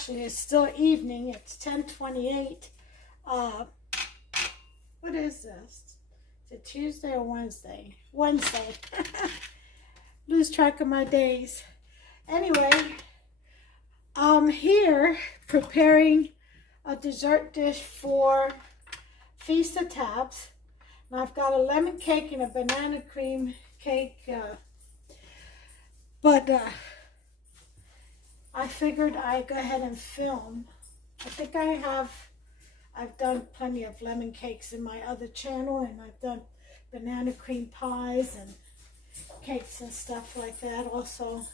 actually, it's still evening. It's 10:28. What is this? Is it Tuesday or Wednesday? Wednesday. Lose track of my days. Anyway, I'm here preparing a dessert dish for Feast of Tabs. And I've got a lemon cake and a banana cream cake. But I figured I'd go ahead and film. I think I've done plenty of lemon cakes in my other channel, and I've done banana cream pies and cakes and stuff like that also.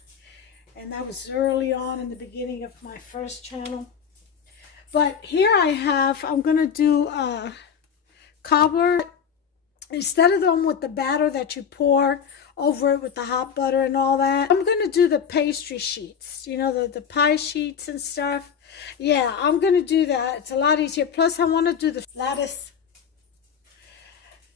And that was early on in the beginning of my first channel. But here I'm going to do a cobbler. Instead of the one with the batter that you pour over it with the hot butter and all that, I'm going to do the pastry sheets, you know, the pie sheets and stuff. Yeah, I'm going to do that. It's a lot easier. Plus, I want to do the lattice.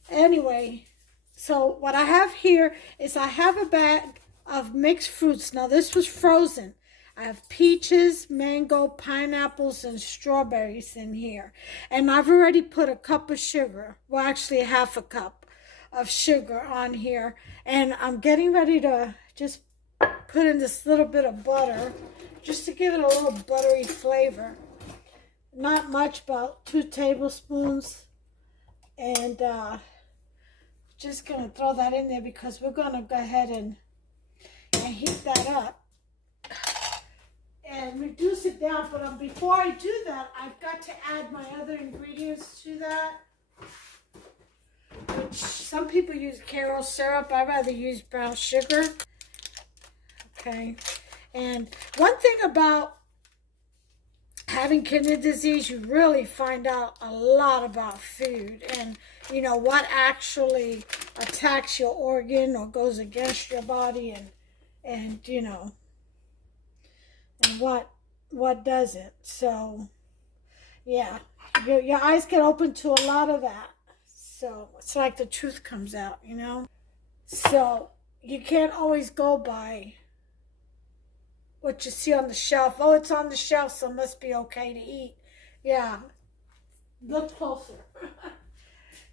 Anyway, so what I have here is I have a bag of mixed fruits. Now, this was frozen. I have peaches, mango, pineapples, and strawberries in here. And I've already put a cup of sugar, well, actually half a cup of sugar on here. And I'm getting ready to just put in this little bit of butter, just to give it a little buttery flavor. Not much, about 2 tablespoons. And just going to throw that in there because we're going to go ahead and heat that up and reduce it down. But before I do that, I've got to add my other ingredients to that, which some people use Casserole syrup. I rather use brown sugar. Okay. And one thing about having kidney disease, you really find out a lot about food and, you know, what actually attacks your organ or goes against your body, and you know, and what doesn't. So, yeah, your eyes get open to a lot of that. So it's like the truth comes out, you know. So you can't always go by what you see on the shelf. Oh, it's on the shelf, so it must be okay to eat. Yeah, look closer.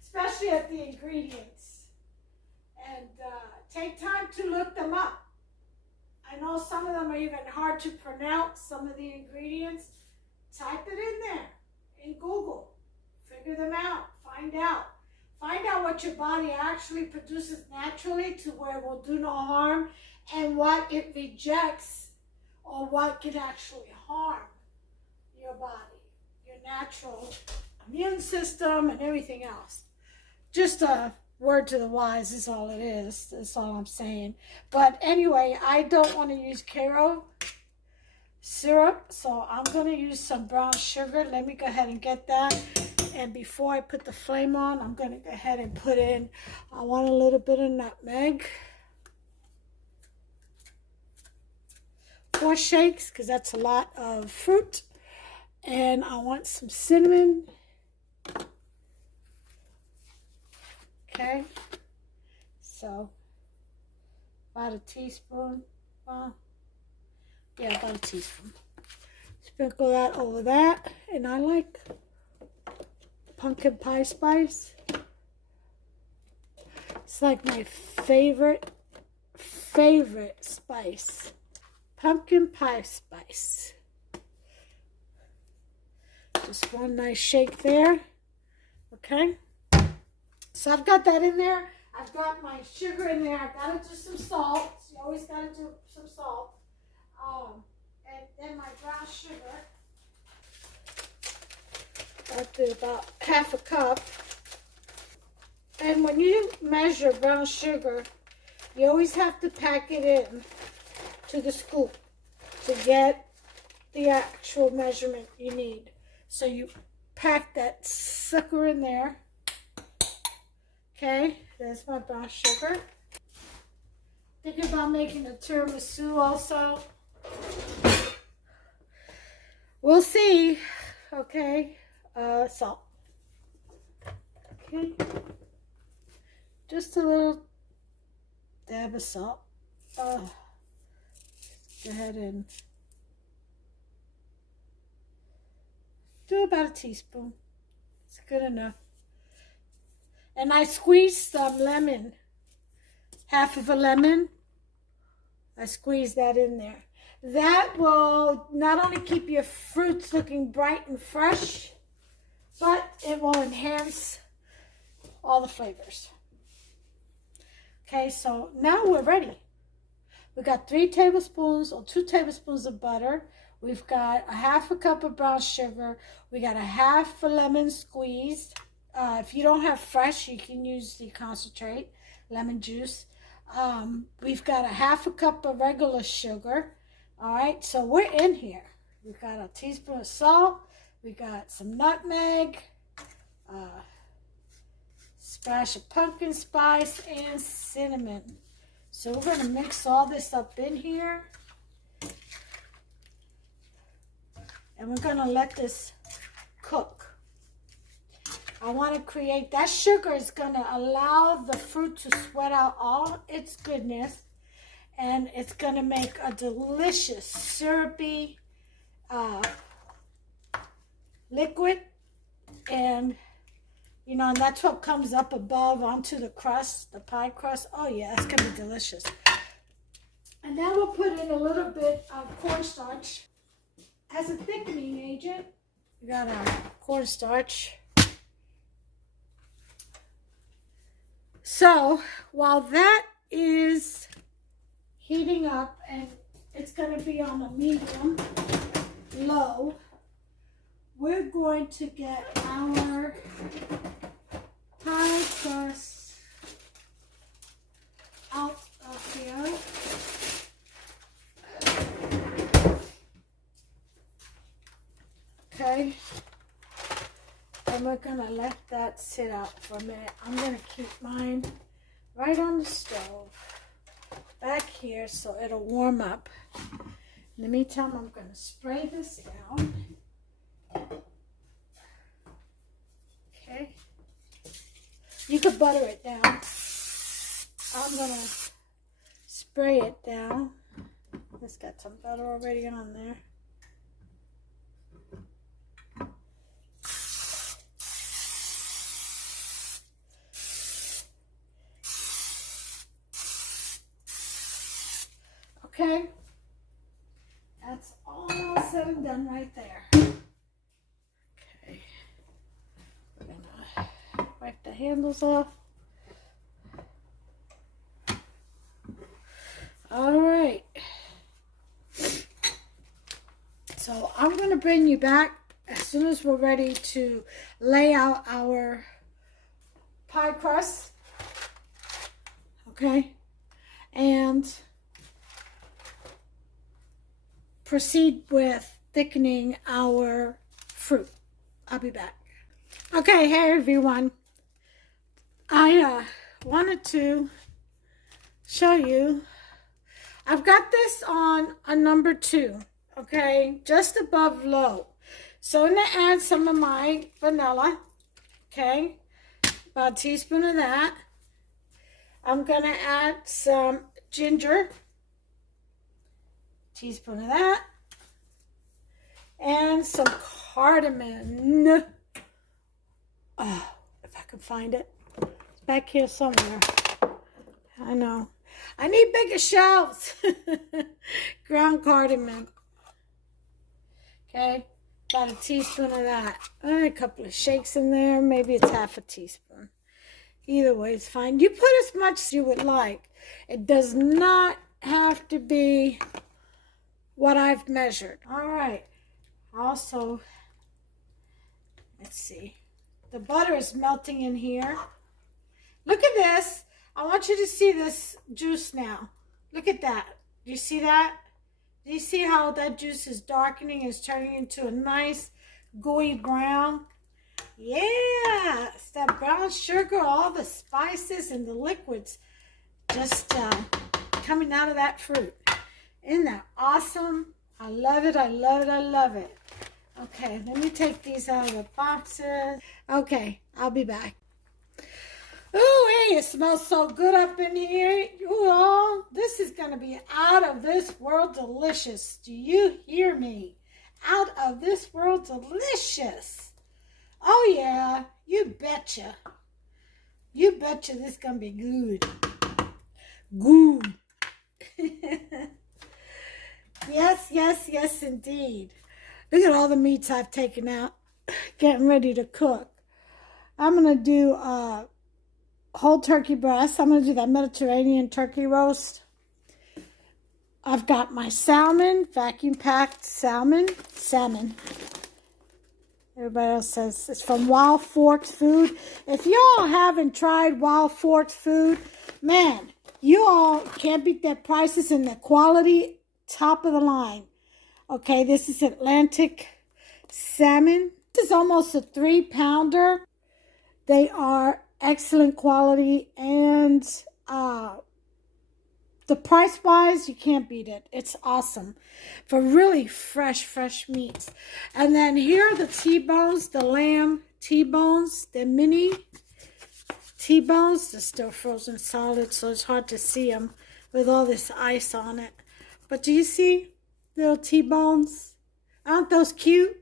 Especially at the ingredients. And take time to look them up. I know some of them are even hard to pronounce, some of the ingredients. Type it in there, in Google. Figure them out, find out. Find out what your body actually produces naturally to where it will do no harm, and what it rejects or what can actually harm your body, your natural immune system and everything else. Just a word to the wise is all it is. That's all I'm saying. But anyway, I don't want to use Casserole syrup, so I'm going to use some brown sugar. Let me go ahead and get that. And before I put the flame on, I'm going to go ahead and put in, I want a little bit of nutmeg. 4 shakes, because that's a lot of fruit. And I want some cinnamon. Okay, so about a teaspoon. Well, yeah, about a teaspoon. Sprinkle that over that. And I like pumpkin pie spice. It's like my favorite spice. Pumpkin pie spice. Just one nice shake there. Okay. So I've got that in there. I've got my sugar in there. I've got to do some salt. You always got to do some salt. And then my brown sugar. I'll do about half a cup. And when you measure brown sugar, you always have to pack it in to the scoop to get the actual measurement you need. So you pack that sucker in there. Okay, there's my brown sugar. Thinking about making a tiramisu also. We'll see. Okay, salt. Okay, just a little dab of salt. Go ahead and do about a teaspoon. It's good enough. And I squeezed some lemon. Half of a lemon. I squeezed that in there. That will not only keep your fruits looking bright and fresh, but it will enhance all the flavors. Okay, so now we're ready. We got 3 tablespoons or 2 tablespoons of butter. We've got a half a cup of brown sugar. We got a half a lemon squeezed. If you don't have fresh, you can use the concentrate, lemon juice. We've got a half a cup of regular sugar. All right, so we're in here. We've got a teaspoon of salt. We got some nutmeg, splash of pumpkin spice, and cinnamon. So we're going to mix all this up in here. And we're going to let this cook. I want to create, that sugar is going to allow the fruit to sweat out all its goodness. And it's going to make a delicious, syrupy liquid. And, you know, and that's what comes up above onto the crust, the pie crust. Oh, yeah, that's going to be delicious. And then we'll put in a little bit of cornstarch as a thickening agent. We got our cornstarch. So, while that is heating up, and it's going to be on a medium low, we're going to get our pie crust out of here. Okay, and we're going to let that sit out for a minute. I'm going to keep mine right on the stove back here so it'll warm up. In the meantime, I'm going to spray this down. Okay. You could butter it down. I'm going to spray it down. It's got some butter already on there. Okay, that's all said and done right there. Okay, we're gonna wipe the handles off. All right, so I'm gonna bring you back as soon as we're ready to lay out our pie crust. Okay, and proceed with thickening our fruit. I'll be back. Okay, hey everyone. I wanted to show you. I've got this on a number 2, okay, just above low. So I'm gonna add some of my vanilla, okay, about a teaspoon of that. I'm gonna add some ginger. Teaspoon of that, and some cardamom. Oh, if I can find it. It's back here somewhere. I know. I need bigger shelves. Ground cardamom. Okay, about a teaspoon of that. A couple of shakes in there. Maybe it's half a teaspoon. Either way, it's fine. You put as much as you would like. It does not have to be what I've measured. All right. Also, let's see. The butter is melting in here. Look at this. I want you to see this juice now. Look at that. Do you see that? Do you see how that juice is darkening? It's turning into a nice gooey brown. Yeah. It's that brown sugar, all the spices and the liquids just coming out of that fruit. Isn't that awesome? I love it, I love it, I love it. Okay, let me take these out of the boxes. Okay, I'll be back. Ooh, hey, it smells so good up in here. Ooh, this is going to be out of this world delicious. Do you hear me? out of this world delicious. Oh yeah, you betcha. You betcha this gonna be good. Good. Yes, yes, yes, indeed. Look at all the meats I've taken out, getting ready to cook. I'm going to do whole turkey breast. I'm going to do that Mediterranean turkey roast. I've got my salmon, vacuum packed salmon. Everybody else says it's from Wild Forks Food. If y'all haven't tried Wild Forks Food, man, you all can't beat their prices and the quality. Top of the line. Okay, this is Atlantic salmon. This is almost a 3-pounder. They are excellent quality, and the price wise, you can't beat it. It's awesome for really fresh meats. And then here are the T-bones, the lamb T-bones, the mini T-bones. They're still frozen solid, so it's hard to see them with all this ice on it. But do you see little T-bones? Aren't those cute?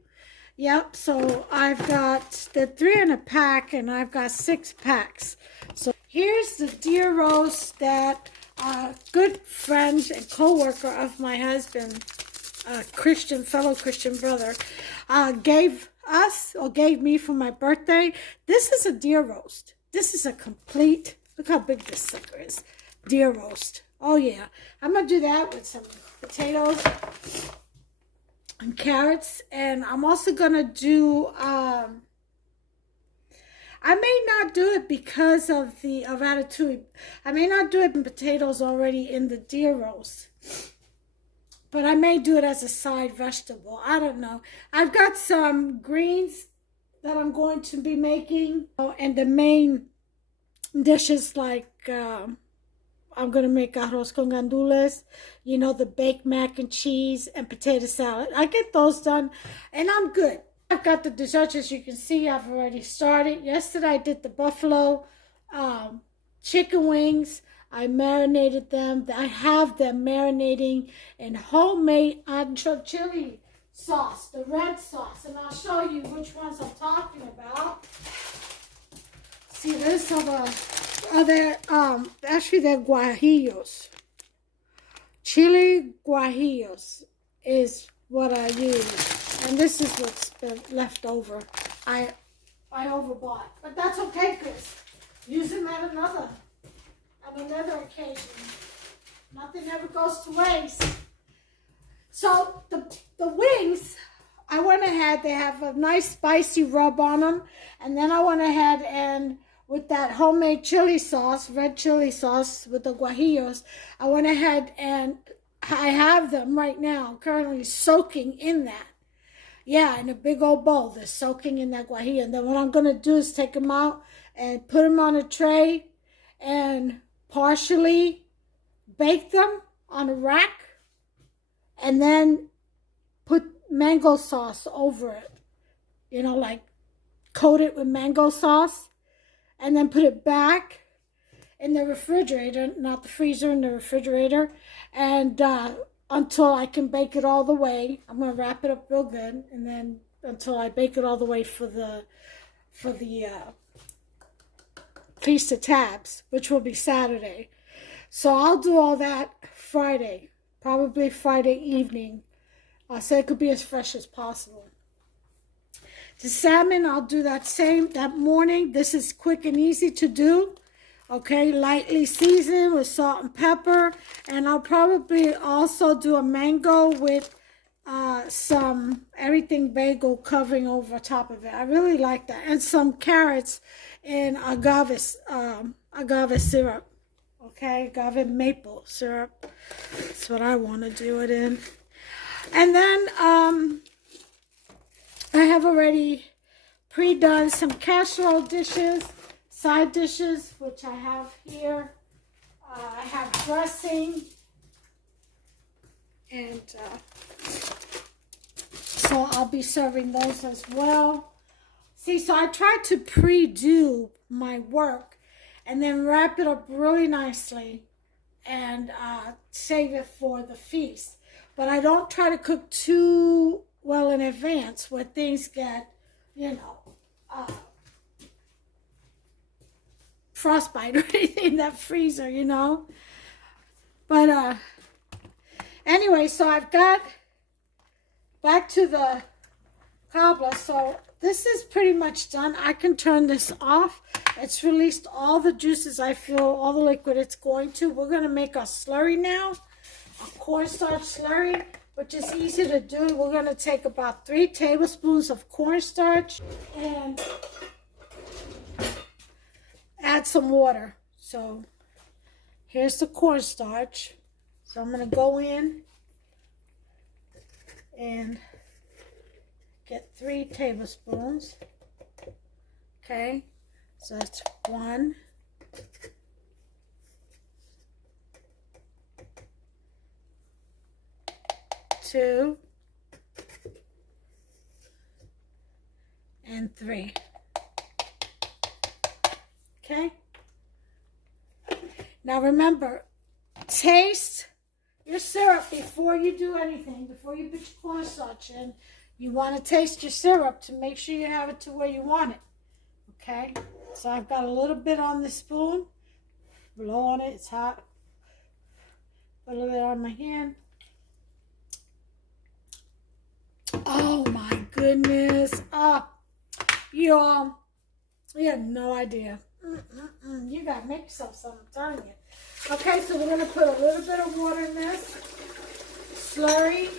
Yep, so I've got the 3 in a pack, and I've got 6 packs. So here's the deer roast that a good friend and co-worker of my husband, a fellow Christian brother, gave us, or gave me for my birthday. This is a deer roast. This is a complete, look how big this sucker is, deer roast. Oh yeah, I'm going to do that with some potatoes and carrots. And I'm also going to do, I may not do it because of ratatouille. I may not do it in potatoes already in the deer roast. But I may do it as a side vegetable. I don't know. I've got some greens that I'm going to be making. And the main dishes like... I'm going to make arroz con gandules, you know, the baked mac and cheese and potato salad. I get those done and I'm good. I've got the desserts, as you can see, I've already started. Yesterday I did the buffalo chicken wings. I marinated them. I have them marinating in homemade ancho chili sauce, the red sauce. And I'll show you which ones I'm talking about. See, there's some actually they're guajillos. Chili guajillos is what I use. And this is what's been left over. I overbought. But that's okay, because use them at another occasion. Nothing ever goes to waste. So the wings, I went ahead, they have a nice spicy rub on them. And then I went ahead and with that homemade chili sauce, red chili sauce with the guajillos, I went ahead and I have them right now, currently soaking in that. Yeah, in a big old bowl, they're soaking in that guajillo. And then what I'm going to do is take them out and put them on a tray and partially bake them on a rack. And then put mango sauce over it. You know, like coat it with mango sauce. And then put it back in the refrigerator, not the freezer, in the refrigerator, and until I can bake it all the way. I'm going to wrap it up real good, and then until I bake it all the way for the Feast of Tabs, which will be Saturday. So I'll do all that Friday, probably Friday evening. So it could be as fresh as possible. The salmon, I'll do that morning. This is quick and easy to do. Okay, lightly seasoned with salt and pepper. And I'll probably also do a mango with some everything bagel covering over top of it. I really like that. And some carrots in agave syrup. Okay, agave maple syrup. That's what I want to do it in. And then I have already pre-done some casserole dishes, side dishes, which I have here. I have dressing, and so I'll be serving those as well. See, so I try to pre-do my work and then wrap it up really nicely and save it for the feast. But I don't try to cook too well in advance when things get, you know, frostbite or anything, that freezer, you know. But anyway, so I've got back to the cobbler. So this is pretty much done. I can turn this off. It's released all the juices, I feel, all the liquid it's going to. We're going to make a slurry now, a cornstarch slurry, which is easy to do. We're going to take about 3 tablespoons of cornstarch and add some water. So here's the cornstarch. So I'm going to go in and get 3 tablespoons. Okay, so that's 1, 2, and 3. Okay. Now remember, taste your syrup before you do anything. Before you put your cornstarch in, you want to taste your syrup to make sure you have it to where you want it. Okay. So I've got a little bit on the spoon. Blow on it. It's hot. Put a little bit on my hand. Oh my goodness. You have no idea. You gotta make yourself something, I'm telling you. Okay, so we're gonna put a little bit of water in this slurry,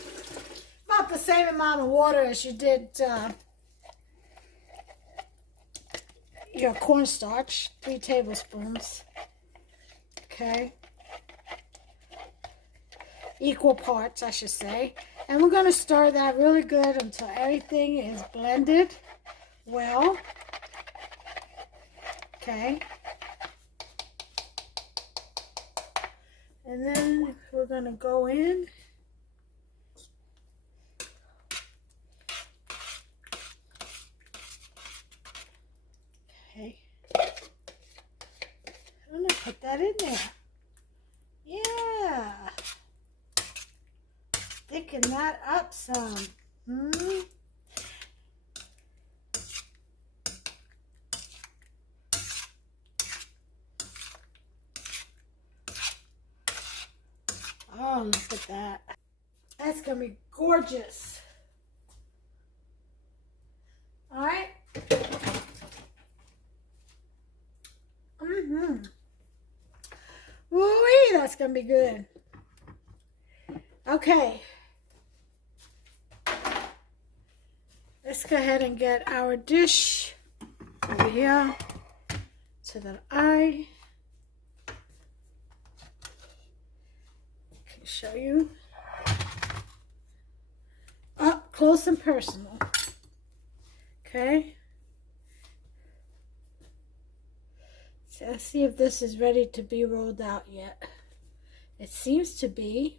about the same amount of water as you did your cornstarch, 3 tablespoons. Okay, equal parts, I should say. And we're gonna stir that really good until everything is blended well. Okay. And then we're going to go in. Okay. I'm going to put that in there. Yeah. Thicken that up some. Oh, look at that. That's going to be gorgeous. All right. Woo-wee, that's going to be good. Okay. Let's go ahead and get our dish over here so that I can show you up close and personal. Okay. So let's see if this is ready to be rolled out yet. It seems to be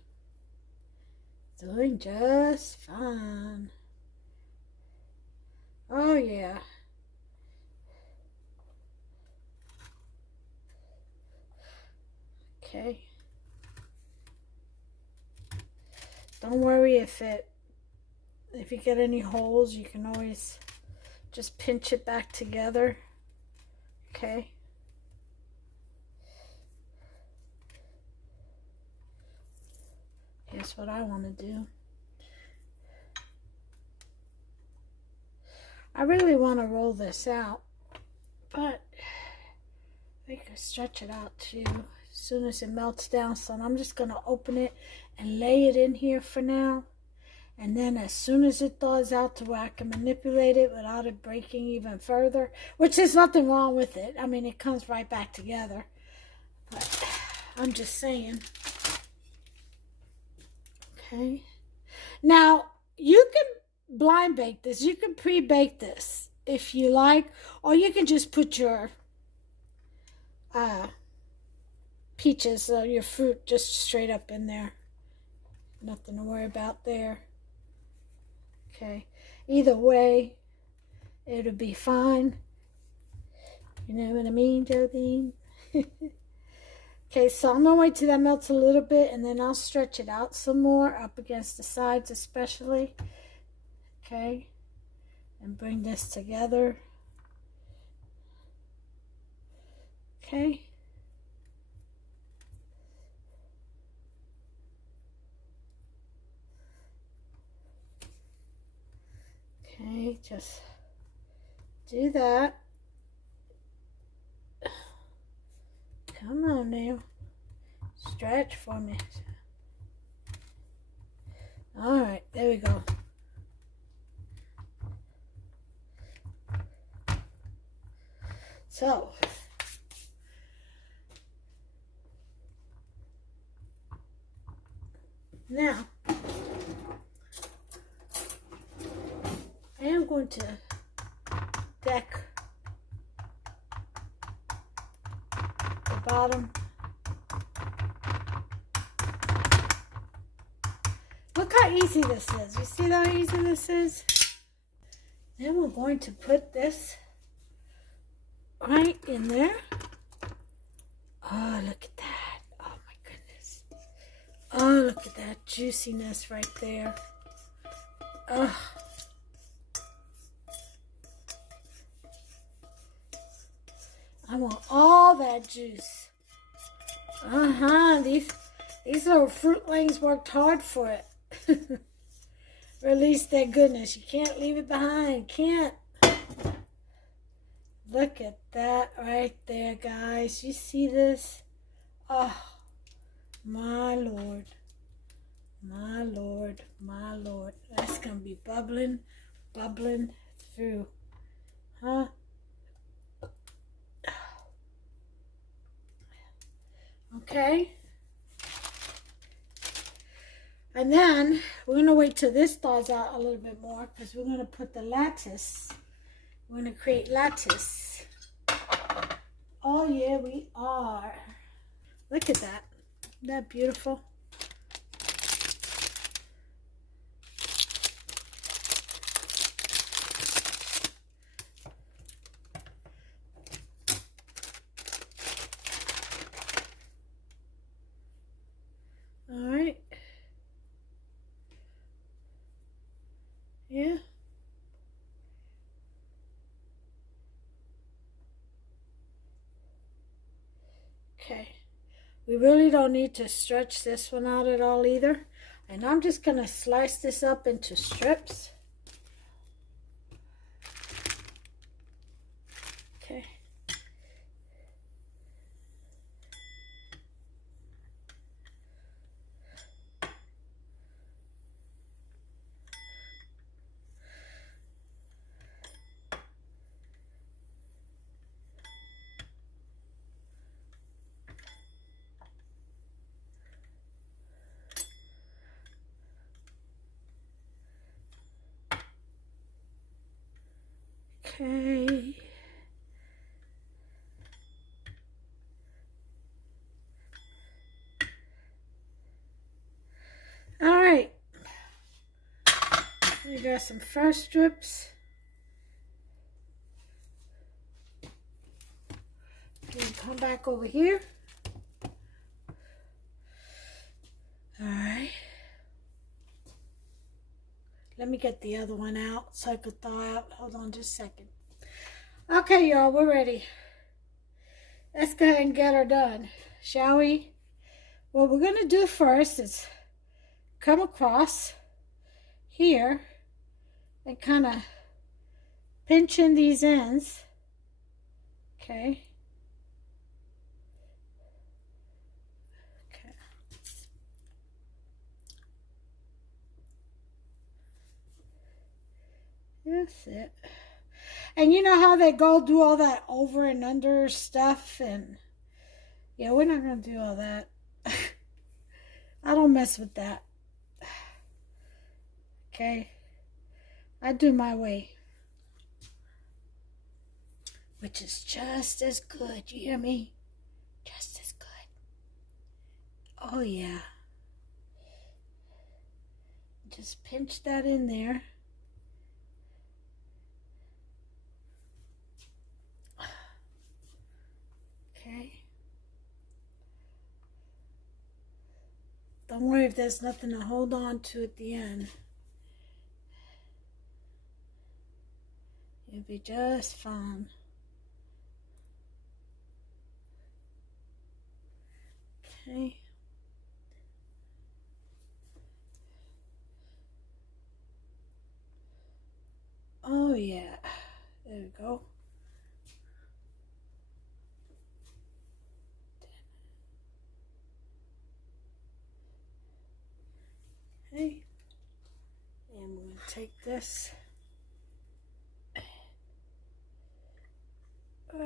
doing just fine. Oh yeah. Okay. Don't worry if you get any holes, you can always just pinch it back together. Okay. Here's what I want to do. I really want to roll this out, but we can stretch it out too as soon as it melts down. So I'm just going to open it and lay it in here for now. And then as soon as it thaws out to where I can manipulate it without it breaking even further, which there's nothing wrong with it. I mean, it comes right back together. But I'm just saying. Okay. Now, you can blind bake this. You can pre-bake this if you like, or you can just put your peaches or your fruit just straight up in there. Nothing to worry about there. Okay, either way it'll be fine. You know what I mean, Jodine? Okay, so I'm gonna wait till that melts a little bit, and then I'll stretch it out some more up against the sides especially. Okay, and bring this together. Okay. Okay, just do that. Come on now. Stretch for me. Alright, there we go. So, now, I am going to deck the bottom. Look how easy this is. You see how easy this is? Then we're going to put this right in there. Oh, look at that. Oh my goodness. Oh, look at that juiciness right there. Oh. I want all that juice. These little fruitlings worked hard for it. Release their goodness. You can't leave it behind. Can't. Look at that right there, guys. You see this? Oh, my Lord. My Lord. My Lord. That's going to be bubbling through. Huh? Okay. And then we're going to wait till this thaws out a little bit more because we're going to put the lattice. We're going to create lattice. Oh, yeah, we are. Look at that. Isn't that beautiful? All right. Yeah. Okay. We really don't need to stretch this one out at all either. And I'm just going to slice this up into strips. Okay. Okay. All right. We got some fresh strips. And come back over here. All right. Let me get the other one out so I could thaw out. Hold on just a second. Okay, y'all, we're ready. Let's go ahead and get her done, shall we? What we're going to do first is come across here and kind of pinch in these ends. Okay. Okay. That's it. And you know how they go do all that over and under stuff, and yeah, we're not going to do all that. I don't mess with that. Okay. I do my way. Which is just as good. You hear me? Just as good. Oh, yeah. Just pinch that in there. Okay. Don't worry if there's nothing to hold on to at the end. You'll be just fine. Okay. Oh yeah. There we go. Okay. And I'm going to take this. Cut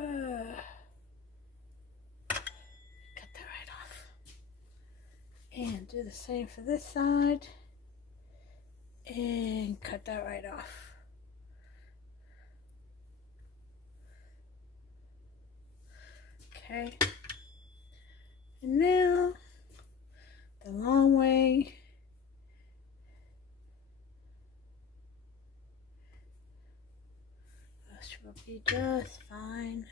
that right off. And do the same for this side. And cut that right off. Okay. And now, the long way. This will be just fine.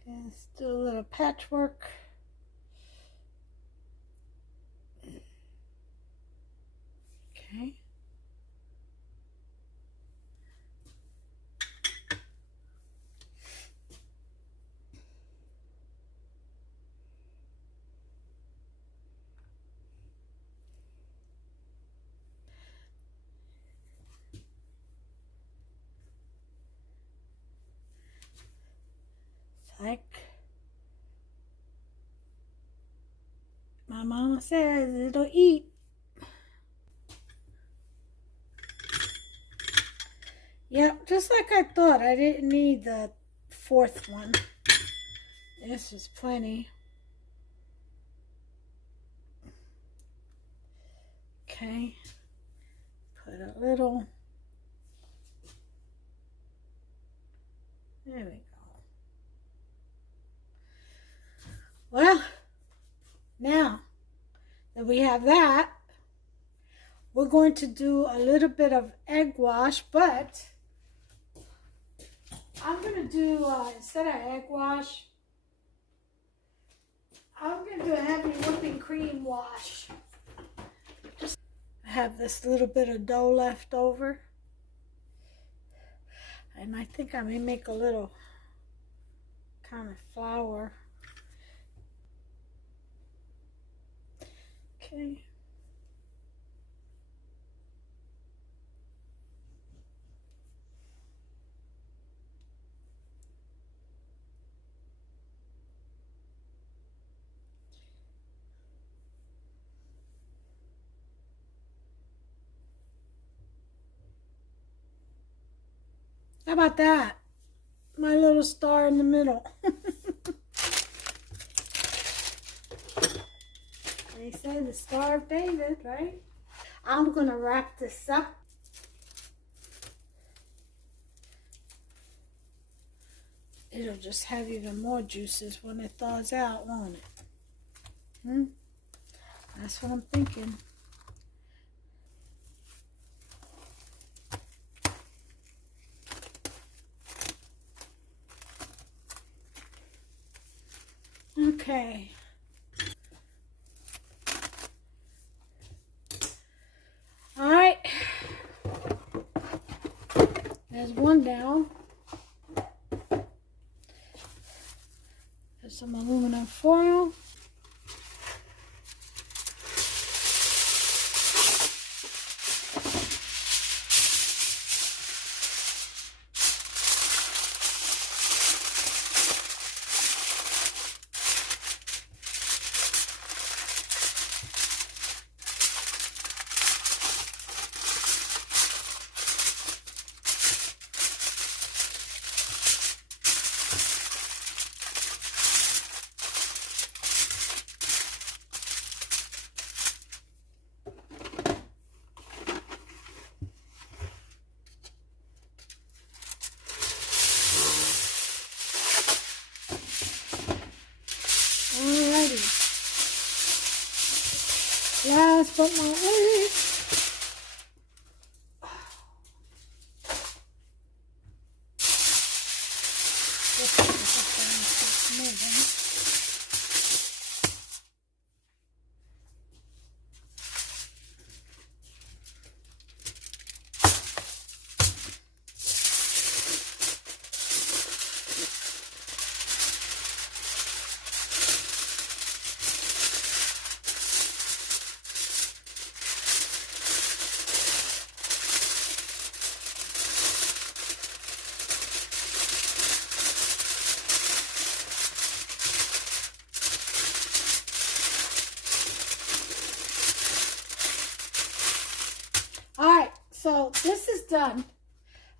Okay, let's do a little patchwork. Okay. Like my mama says, it'll eat. Yep, just like I thought. I didn't need the fourth one. This is plenty. Okay. Put a little. There we go. Well, now that we have that, we're going to do a little bit of egg wash, but I'm going to do, instead of egg wash, I'm going to do a heavy whipping cream wash. Just have this little bit of dough left over. And I think I may make a little kind of flour. Okay. How about that? My little star in the middle. They say the Star of David, right? I'm going to wrap this up. It'll just have even more juices when it thaws out, won't it? That's what I'm thinking. Okay. All right. There's one down. There's some aluminum foil. Last but not least,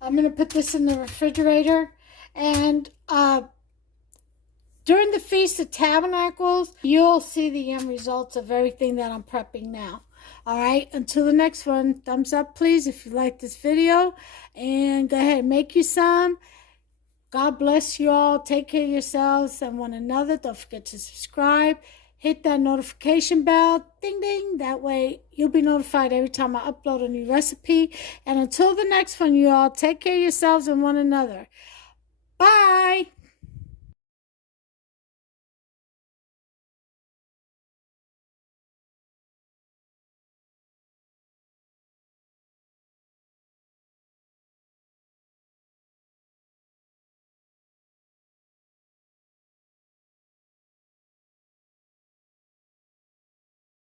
I'm going to put this in the refrigerator. And during the Feast of Tabernacles, you'll see the end results of everything that I'm prepping now. All right, until the next one, thumbs up, please, if you like this video. And go ahead and make you some. God bless you all. Take care of yourselves and one another. Don't forget to subscribe. Hit that notification bell. Ding, ding. That way, you'll be notified every time I upload a new recipe. And until the next one, you all, take care of yourselves and one another. Bye.